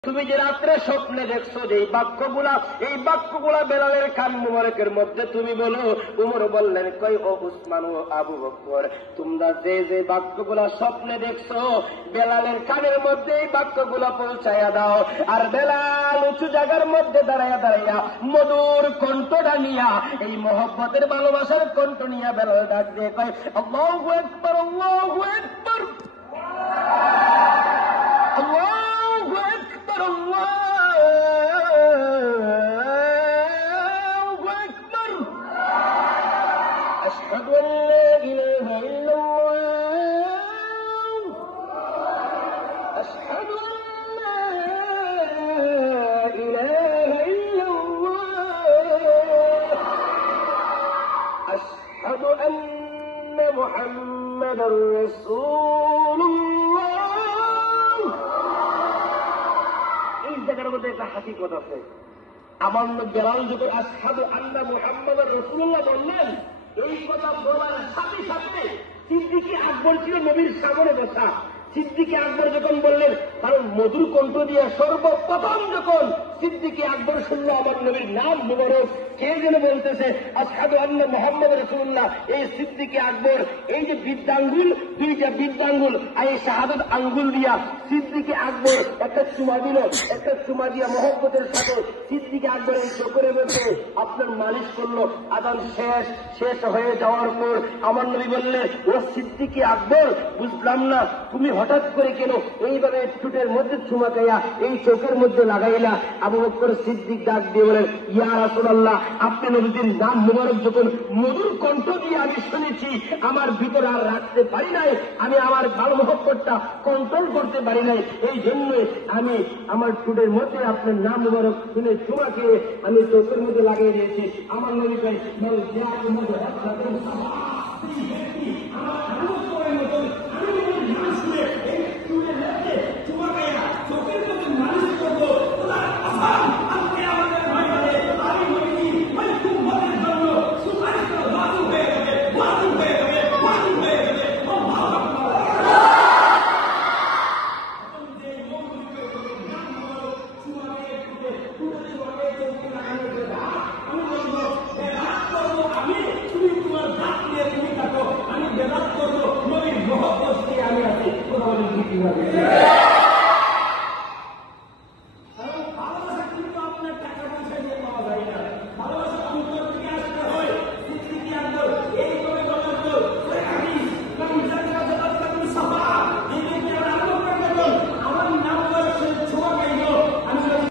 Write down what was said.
তুমি যে রাত্রে স্বপ্নে দেখছো যে এই বাক্যগুলা বেলালের কান মুবারকের মধ্যে তুমি বলো। উমর বললেন, কই ও উসমান ও আবু বকর, তোমরা যে যে বাক্যগুলা স্বপ্নে দেখছো বেলালের কানের মধ্যে এই বাক্যগুলা পৌঁছায়া দাও। আর বেলাল উঁচু জায়গার মধ্যে দাঁড়াইয়া দাঁড়াইয়া মধুর কণ্ঠটা নিয়া, এই মহব্বতের ভালোবাসার কণ্ঠ নিয়া বেলাল ডাক দিয়ে কয়, আল্লাহু আকবার, আল্লাহু আকবার, আল্লাহু আকবার, আল্লাহু আকবার, আশহাদু আন লা ইলাহা ইল্লাল্লাহ, আশহাদু আন লা ইলাহা ইল্লাল্লাহ, আশহাদু আন্না মুহাম্মাদার রাসূলুল্লাহ। এই জায়গার মধ্যে একটা হাকিকত আছে। আমার বেলাল যখন আশহাদু আন্না মুহাম্মাদার রাসূলুল্লাহ বললেন, এই কথা বলার সাথে সাথে সিদ্দিকী আকবর ছিল নবীর সামনে বসা। সিদ্দিকী আকবর যখন বললেন, কারণ মধুর কণ্ঠ দিয়ে সর্বপ্রথম যখন সিদ্দিকী আকবর শুনল আমার নবীর নাম মুবারক, কে যেন বলতেছে আশহাদু আন্না মুহাম্মাদুর রাসূলুল্লাহ, এই সিদ্দিকী আকবর এই যে বৃদ্ধাঙ্গুল, দুইটা বৃদ্ধাঙ্গুল আর এই শাহাদাত আঙ্গুল দিয়া সিদ্দিকী আকবর একটা চুমা দিল। একটা চুমা দিয়া মহব্বতের সাথে সিদ্দিকী আকবর এই চোখের মধ্যে আপনার মালিশ করলো। আদান শেষ হয়ে যাওয়ার পর আমার নবী বললেন, ও সিদ্দিকী আকবর, বুঝলাম না তুমি হঠাৎ করে কেন এইভাবে ঠোঁটের মধ্যে চুমা খাইয়া এই চোখের মধ্যে লাগাইলা। আবু বকর সিদ্দিক ডাক দিয়ে বলেন, ইয়া রাসূলুল্লাহ, আপনি নবীর নাম মুবারক যখন মধুর কণ্ঠ দিয়ে আমি শুনেছি, আমার ভিতরে আর রাখতে পারি নাই, আমি আমার ভালো মহব্বতটা কন্ট্রোল করতে পারি নাই। এই জন্যই আমি আমার ঠোঁটের মধ্যে আপনার নাম মুবারক শুনে চুমা খেয়ে আমি চোখের মধ্যে লাগিয়ে দিয়েছি। আমার নবী